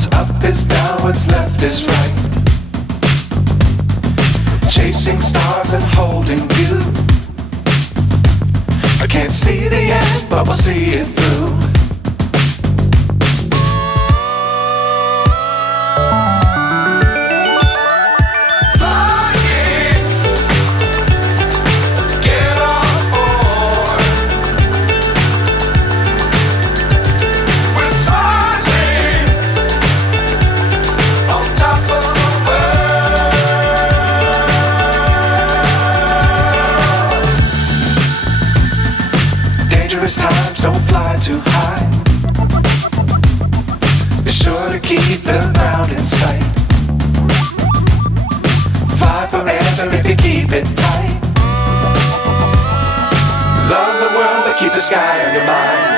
What's up is down, what's left is right. Chasing stars and holding you. I can't see the end, but we'll see it through. Times don't fly too high. Be sure to keep the ground in sight. Fly forever if you keep it tight. Love the world but keep the sky on your mind.